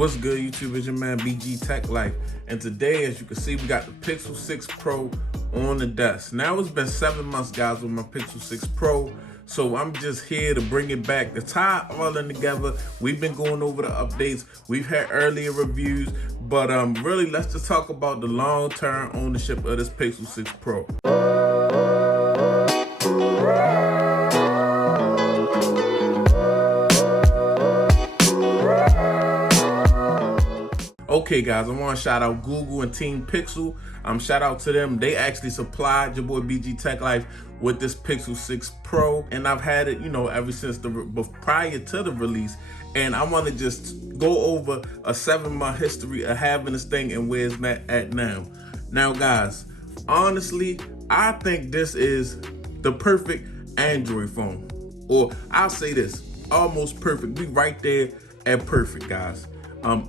What's good, YouTube? It's your man BG Tech Life, and today, as you can see, we got the Pixel 6 Pro on the desk. Now it's been 7 months, guys, with my Pixel 6 Pro, so I'm just here to bring it back, to tie it all in together. We've been going over the updates. We've had earlier reviews, but really, let's just talk about the long-term ownership of this Pixel 6 Pro. Okay, guys, I want to shout out Google and Team Pixel. Shout out to them. They actually supplied your boy BG Tech Life with this Pixel 6 Pro, and I've had it, ever since prior to the release. And I want to just go over a 7-month history of having this thing and where it's at now. Now, guys, honestly, I think this is the perfect Android phone, or I'll say this, almost perfect. We right there at perfect, guys.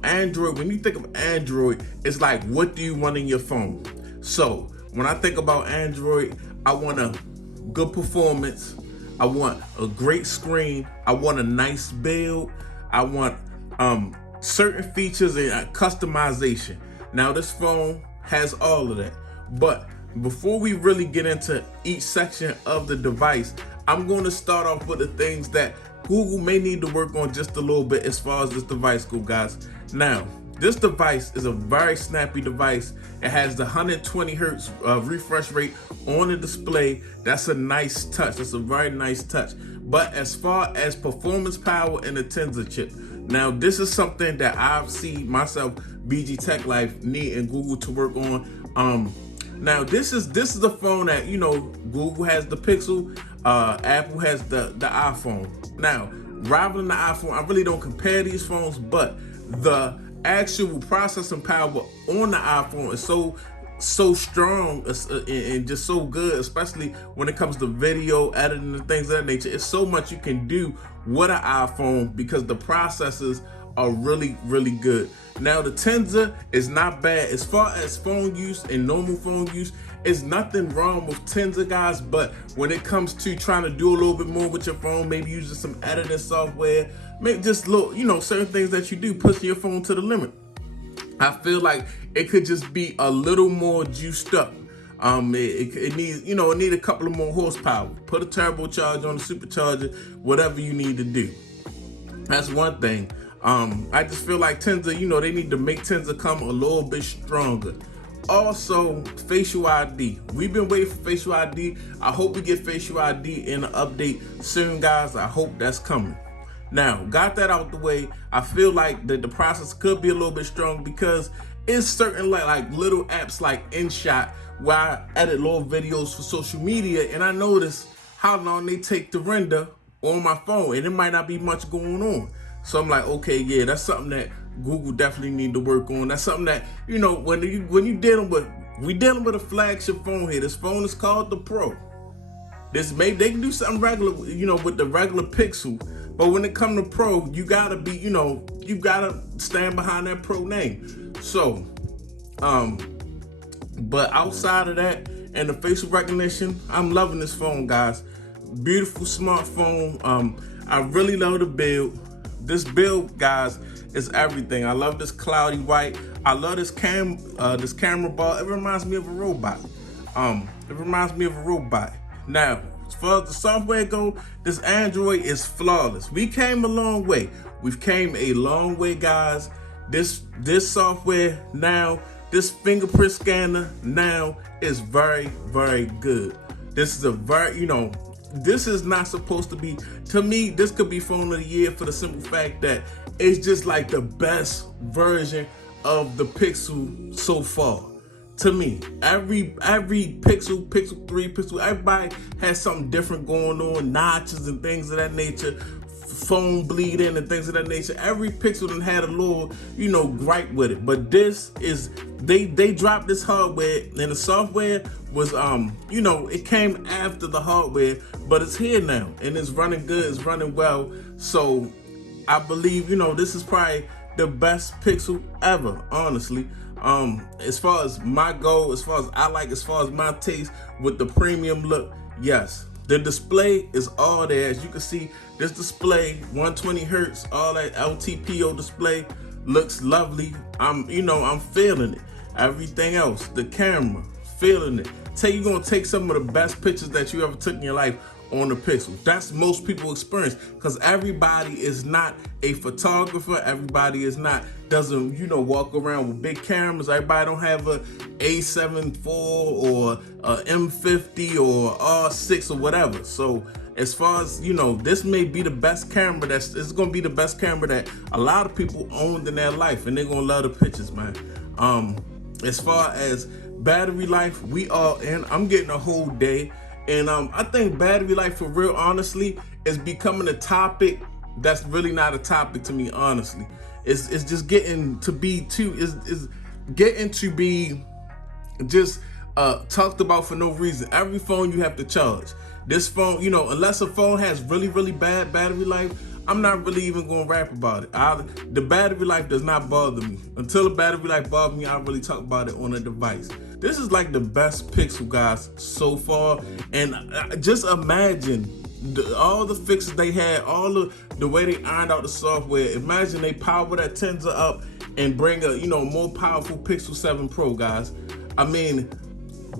Android, when you think of Android, it's like, what do you want in your phone? So when I think about Android, I want a good performance, I want a great screen, I want a nice build, I want certain features and customization. Now this phone has all of that, but before we really get into each section of the device, I'm going to start off with the things that Google may need to work on just a little bit as far as this device goes, guys. Now, this device is a very snappy device. It has the 120 hertz refresh rate on the display. That's a nice touch. That's a very nice touch. But as far as performance power and the Tensor chip, now this is something that I've seen myself, BG Tech Life, need and Google to work on. Now this is the phone that, Google has the Pixel, Apple has the iPhone. Now, rivaling the iPhone, I really don't compare these phones, but the actual processing power on the iPhone is so strong and just so good, especially when it comes to video editing and things of that nature. It's so much you can do with an iPhone because the processors are really, really good. Now the Tensor is not bad as far as phone use and normal phone use. It's nothing wrong with Tensor, guys, but when it comes to trying to do a little bit more with your phone, maybe using some editing software, maybe just little, certain things that you do, pushing your phone to the limit, I feel like it could just be a little more juiced up. It needs, it need a couple of more horsepower. Put a turbocharger on the supercharger, whatever you need to do. That's one thing. I just feel like Tensor, they need to make Tensor come a little bit stronger. Also, facial ID. We've been waiting for facial ID. I hope we get facial ID in an update soon, guys. I hope that's coming. Now, got that out the way, I feel like that the process could be a little bit strong because it's certain like little apps like InShot where I edit little videos for social media, and I notice how long they take to render on my phone, and it might not be much going on. So I'm like, okay, yeah, that's something that Google definitely need to work on. That's something that, when you dealing with a flagship phone here. This phone is called the Pro. They can do something regular, with the regular Pixel. But when it comes to Pro, you gotta be, you gotta stand behind that Pro name. So, but outside of that and the facial recognition, I'm loving this phone, guys. Beautiful smartphone. I really love the build. This build, guys, is everything. I love this cloudy white. I love this camera bar. It reminds me of a robot. Now, as far as the software go, this Android is flawless. We came a long way. We've came a long way, guys. This software now, this fingerprint scanner now is very, very good. This is a very, this is not supposed to be, to me, this could be phone of the year for the simple fact that it's just like the best version of the Pixel so far. To me, every Pixel 3, Pixel, everybody has something different going on, notches and things of that nature, phone bleeding and things of that nature. Every Pixel done had a little, gripe with it. But this is, they dropped this hardware, and the software was, it came after the hardware, but it's here now, and it's running good, it's running well. So I believe, this is probably the best Pixel ever, honestly. As far as my goal, as far as I like, as far as my taste with the premium look, yes. The display is all there. As you can see, this display, 120 hertz, all that LTPO display, looks lovely. I'm feeling it. Everything else, the camera, feeling it. You're gonna take some of the best pictures that you ever took in your life on the Pixel. That's most people experience, because everybody is not a photographer. Everybody doesn't walk around with big cameras. Everybody don't have a A7 IV or a M50 or R6 or whatever. So as far as this may be the best camera. It's gonna be the best camera that a lot of people owned in their life, and they're gonna love the pictures, man. As far as battery life, I'm getting a whole day. And I think battery life, for real, honestly, is becoming a topic that's really not a topic to me, honestly. It's just getting to be talked about for no reason. Every phone you have to charge. This phone, unless a phone has really, really bad battery life, I'm not really even gonna rap about it. The battery life does not bother me. Until the battery life bothers me, I'll really talk about it on a device. This is like the best Pixel, guys, so far. And just imagine all the fixes they had, all the way they ironed out the software. Imagine they power that tensor up and bring a more powerful Pixel 7 Pro, guys. I mean,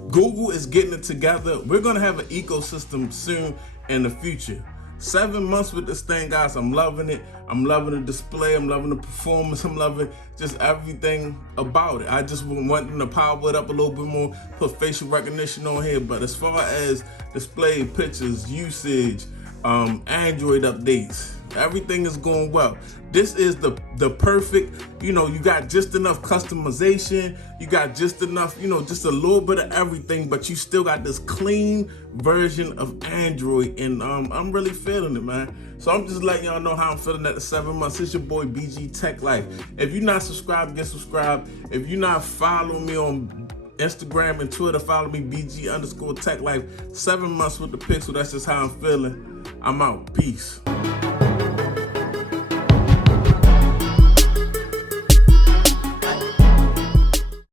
Google is getting it together. We're gonna have an ecosystem soon in the future. 7 months with this thing, guys. I'm loving it. I'm loving the display. I'm loving the performance. I'm loving just everything about it. I just want them to power it up a little bit more, put facial recognition on here. But as far as display, pictures, usage, Android updates, everything is going well. This is the perfect, you got just enough customization, you got just enough, just a little bit of everything, but you still got this clean version of Android, and I'm really feeling it, man. So I'm just letting y'all know how I'm feeling at the 7 months. It's your boy BG Tech Life. If you're not subscribed, get subscribed. If you're not following me on Instagram and Twitter, follow me, BG_Tech Life. 7 months with the Pixel. That's just how I'm feeling. I'm out. Peace.